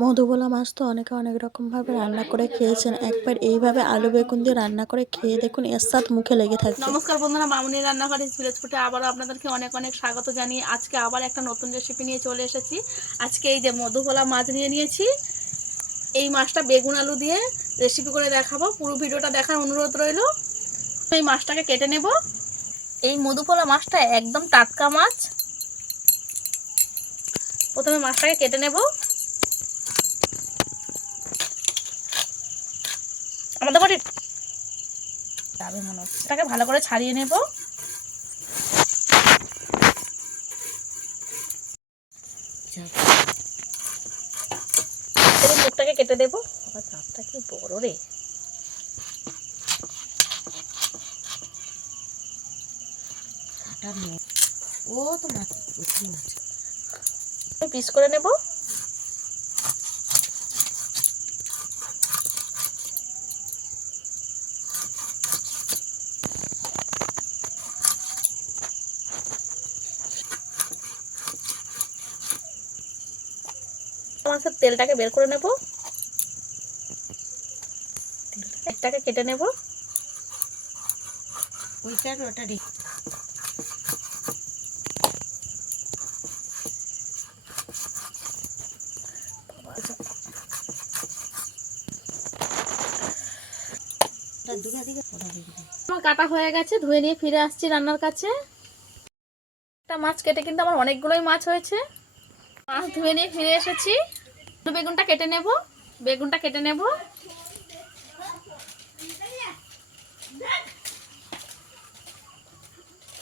মধুবোলা মাছ তো অনেকে অনেক রকমভাবে রান্না করে খেয়েছেন। একবার এইভাবে আলু বেগুন দিয়ে রান্না করে খেয়ে দেখুন এর স্বাদ মুখে লেগে থাকবে নমস্কার বন্ধুরা, মামুনি রান্নাঘর ভিলেজ ফুটে আবারও আপনাদেরকে অনেক অনেক স্বাগত জানিয়ে আজকে আবার একটা নতুন রেসিপি নিয়ে চলে এসেছি। আজকে এই যে মধুকলা মাছ নিয়ে নিয়েছি। এই মাছটা বেগুন আলু দিয়ে রেসিপি করে দেখাবো। পুরো ভিডিওটা দেখার অনুরোধ রইল। এই মাছটাকে কেটে নেব। এই মধুকলা মাছটা একদম টাটকা মাছ। প্রথমে মাছটাকে কেটে নেব। বাড়ির যাবে মনে হচ্ছে। এটাকে ভালো করে ছাড়িয়ে নেব। মুখটাকে কেটে দেব। আবার দাঁতটা কি বড় রে। ও তো মাছ পিস করে নেব মাছের তেলটাকে বের করে নেব। তেলটাকে কেটে নেব। ওইটার ওটা আমার কাটা হয়ে গেছে ধুয়ে নিয়ে ফিরে আসছি রান্নার কাছে। একটা মাছ কেটে কিন্তু আমার অনেকগুলোই মাছ হয়েছে। মাছ ধুয়ে নিয়ে ফিরে এসেছি। তো বেগুনটা কেটে নেব। বেগুনটা কেটে নেব।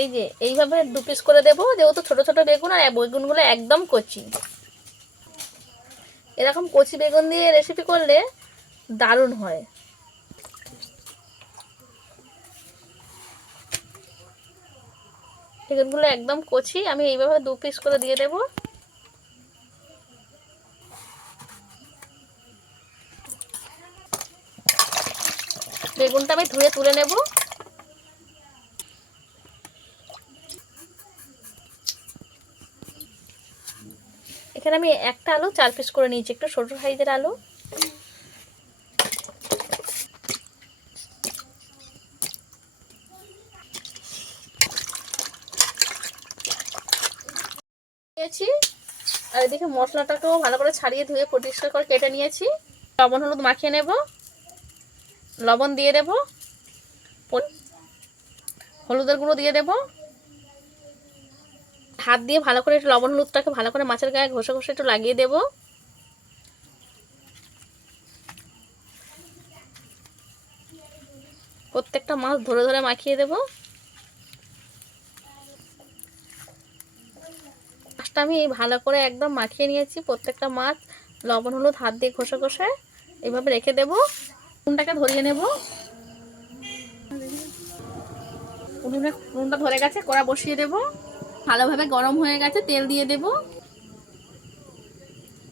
এই যে, এইভাবে দু পিস করে দেবো, যেহেতু ছোট ছোট বেগুন আর বেগুনগুলো একদম কচি। এরকম কচি বেগুন দিয়ে রেসিপি করলে দারুণ হয়। বেগুনগুলো একদম কচি, আমি এইভাবে দু পিস করে দিয়ে দেব। বেগুনটা আমি ধুয়ে তুলে নেব। এখানে আমি একটা আলু চার পিস করে নিয়েছি, একটু ছোটো সাইজের আলু। আর এদিকে মশলাটাকেও ভালো করে ছাড়িয়ে ধুয়ে পরিষ্কার করে কেটে নিয়েছি। লবণ, হলুদ মাখিয়ে নেব। লবণ দিয়ে দেব। হলুদের গুঁড়ো দিয়ে দেব। হাত দিয়ে ভালো করে একটু লবণ হলুদটাকে ভালো করে মাছের গায়ে ঘষে ঘষে একটু লাগিয়ে দেব। প্রত্যেকটা মাছ ধরে ধরে মাখিয়ে দেবো। মাছটা আমি ভালো করে একদম মাখিয়ে নিয়েছি। প্রত্যেকটা মাছ লবণ হলুদ হাত দিয়ে ঘষে ঘষে এইভাবে রেখে দেবো। উনুনটাকে ধরিয়ে নেব। উনুনে উনুনটা ধরে গেছে, কড়া বসিয়ে দেব। ভালোভাবে গরম হয়ে গেছে, তেল দিয়ে দেব।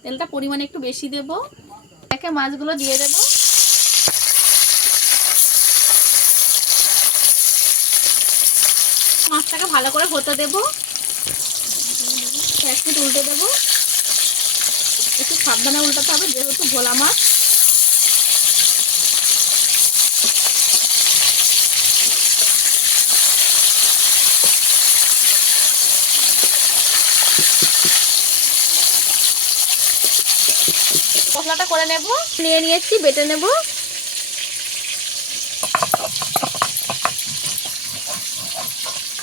তেলটা পরিমাণে একটু বেশি দেব। একে মাছগুলো দিয়ে দেব। মাছটাকে ভালো করে হতে দেবো। এক মিনিট উল্টে দেবো। একটু সাবধানে উল্টাতে হবে, যেহেতু ভোলা মাছ। মশলাটা করে নেব। নিয়ে নিয়েছি বেটে নেব।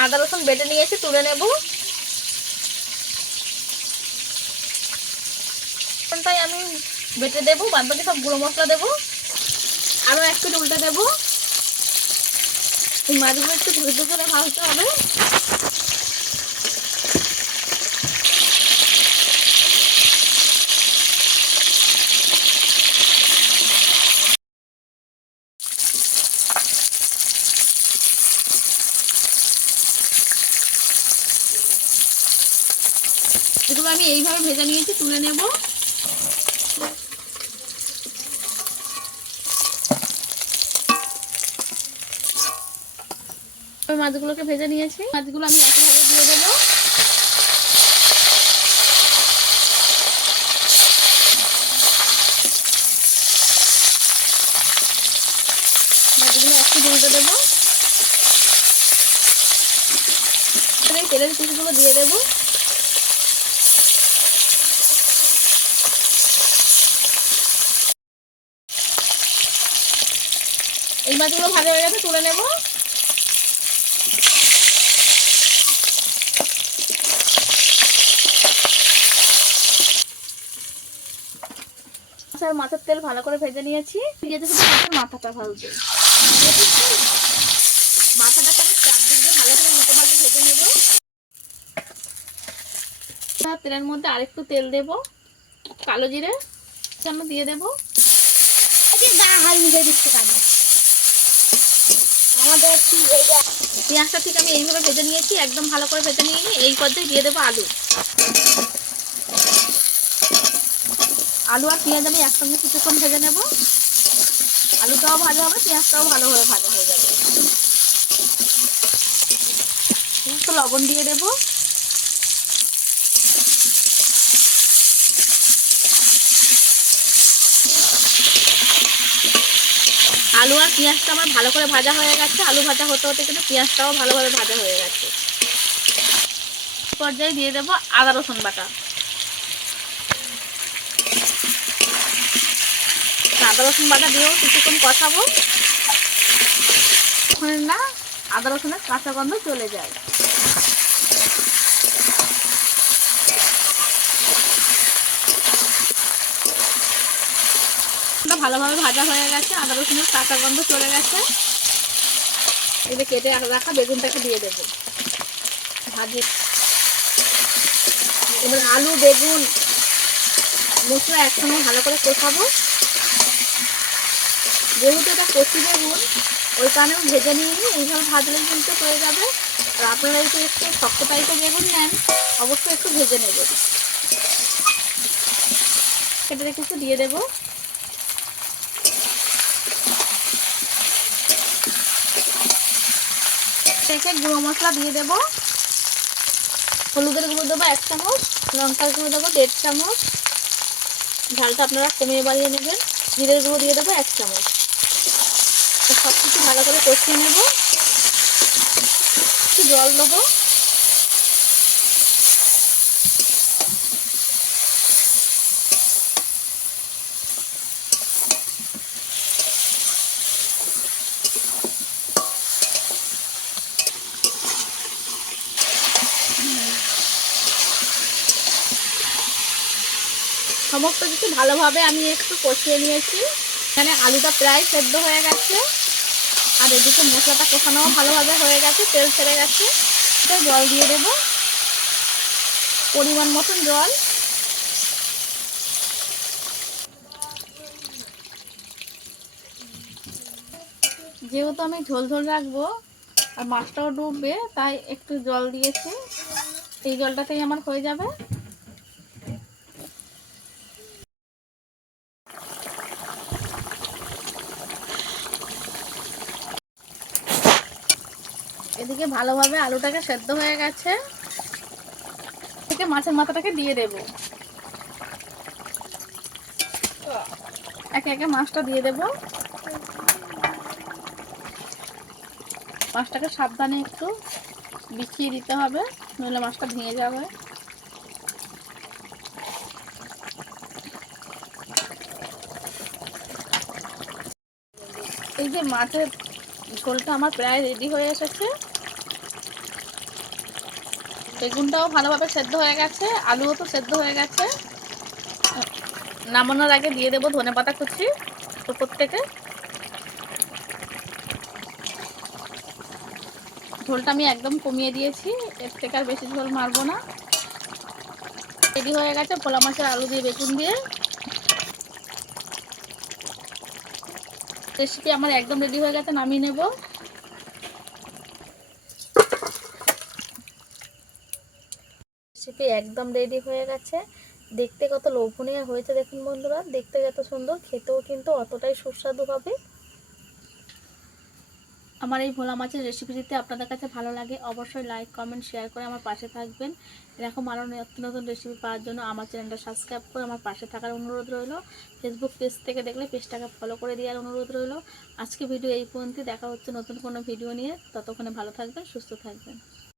আদা রসুন বেটে নিয়েছি তুলে নেব। তাই আমি বেটে দেবো বাদ বাকি সব গুঁড়ো মশলা দেবো। আরও এক প্লেট উল্টে দেবো। এই মাছগুলো একটু ধৈর্য করে ভাজতে হবে। এইভাবে ভেজে নিয়েছি, তুলে নেব। মাছগুলোকে ভেজে নিয়েছি। মাছগুলো আমি একইভাবে দিয়ে দেবো। মাছগুলো দেবো। তেলের পিসগুলো দিয়ে দেবো। এই মাছগুলো ভালো হয়ে গেছে তুলে নেব। মাছের মাথার তেল ভালো করে ভেজে নিয়েছি। যেতে শুধু মাছের মাথাটা ভাজবে। মাথাটাকে আমি চারদিক দিয়ে ভালো করে উল্টো পাল্টে ভেজে নেব। আর তেলের মধ্যে আরেকটু তেল দেব কালো জিরে দিয়ে দেব। আমাদের পেঁয়াজটা ঠিক আমি এইভাবে ভেজে নিয়েছি, একদম ভালো করে ভেজে নিয়ে এই পর্যায়ে দিয়ে দেবো আলু। আলু আর পেঁয়াজ আমি একসঙ্গে কিছুক্ষণ ভেজে নেব। আলুটাও ভালো হবে, পেঁয়াজটাও ভালোভাবে ভাজা হয়ে যাবে। লবণ দিয়ে দেবো। আলু আর পেঁয়াজটা আমার ভালো করে ভাজা হয়ে গেছে। আলু ভাজা হতে হতে কিন্তু পেঁয়াজটাও ভালোভাবে ভাজা হয়ে গেছে। পর্যায়ে দিয়ে দেবো আদা, রসুন বাটা। আদা, রসুন বাটা দিয়েও কিছুক্ষণ কষাবো। না, আদা, রসুনের কাঁচা গন্ধ চলে যায় এটা ভালোভাবে ভাজা হয়ে গেছে, আদা রসুনের কাঁচা গন্ধ চলে গেছে। এবার কেটে রাখা বেগুনটাকে দিয়ে দেবো। ভাজি। এবার আলু, বেগুন, মশলা একসঙ্গে ভালো করে কষাবো। যেহেতু এটা কচি বেগুন, ওই কারণেও ভেজে নিয়ে নিই এইভাবে ভাজলে কিন্তু হয়ে যাবে। আর আপনারা যদি একটু শক্ত টাইপের বেগুন নেন, অবশ্যই একটু ভেজে নেবেন। রেখে একটু দিয়ে দেবো। রেখে গুঁড়ো মশলা দিয়ে দেবো। হলুদের গুঁড়ো দেবো এক চামচ, লঙ্কার গুঁড়ো দেবো দেড় চামচ। ঝালটা আপনারা কমিয়ে বাড়িয়ে নেবেন। জিরের গুঁড়ো দিয়ে দেবো এক চামচ। সব কিছু ভালো করে কষিয়ে নেব। একটু জল দেবো। সমস্ত কিছু ভালোভাবে আমি একটু কষিয়ে নিয়েছি। এখানে আলুটা প্রায় সেদ্ধ হয়ে গেছে। আর এদিকে মশলাটা কষানোও ভালোভাবে হয়ে গেছে, তেল ছেড়ে গেছে। এটা জল দিয়ে দেবো। পরিমাণ মতন জল। যেহেতু আমি ঝোল ঝোল রাখব আর মাছটাও ডুববে, তাই একটু জল দিয়েছি। এই জলটাতেই আমার হয়ে যাবে। এদিকে ভালোভাবে আলুটাকে সেদ্ধ হয়ে গেছে। থেকে মাছের মাথাটাকে দিয়ে দেব। একে একে মাছটা দিয়ে দেব। মাছটাকে সাবধানে একটু বিছিয়ে দিতে হবে, নইলে মাছটা ভেঙে যাবে। এই যে মাছের ঝোলটা আমার প্রায় রেডি হয়ে এসেছে। বেগুনটাও ভালোভাবে সেদ্ধ হয়ে গেছে, আলুও তো সেদ্ধ হয়ে গেছে। নামানোর আগে দিয়ে দেবো ধনে পাতা কুচি উপর থেকে। ঝোলটা আমি একদম কমিয়ে দিয়েছি, এর থেকে আর বেশি ঝোল মারবো না। রেডি হয়ে গেছে ভোলা মাছের আলু দিয়ে বেগুন দিয়ে। রেসিপি আমার একদম রেডি হয়ে গেছে, নামিয়ে নেব। রেসিপি একদম রেডি হয়ে গেছে। দেখতে কত লোভনীয় হয়েছে দেখুন বন্ধুরা, দেখতে যত সুন্দর, খেতেও কিন্তু অতটাই সুস্বাদু হবে। আমার এই ভোলা মাছের রেসিপি যদি আপনাদের কাছে ভালো লাগে, অবশ্যই লাইক কমেন্ট শেয়ার করে আমার পাশে থাকবেন। এরকম আরও নতুন নতুন রেসিপি পাওয়ার জন্য আমার চ্যানেলটা সাবস্ক্রাইব করে আমার পাশে থাকার অনুরোধ রইল। ফেসবুক পেজ থেকে দেখলে পেজটাকে ফলো করে দেওয়ার অনুরোধ রইল। আজকে ভিডিও এই পর্যন্ত দেখা হচ্ছে নতুন কোনো ভিডিও নিয়ে। ততক্ষণে ভালো থাকবেন, সুস্থ থাকবেন।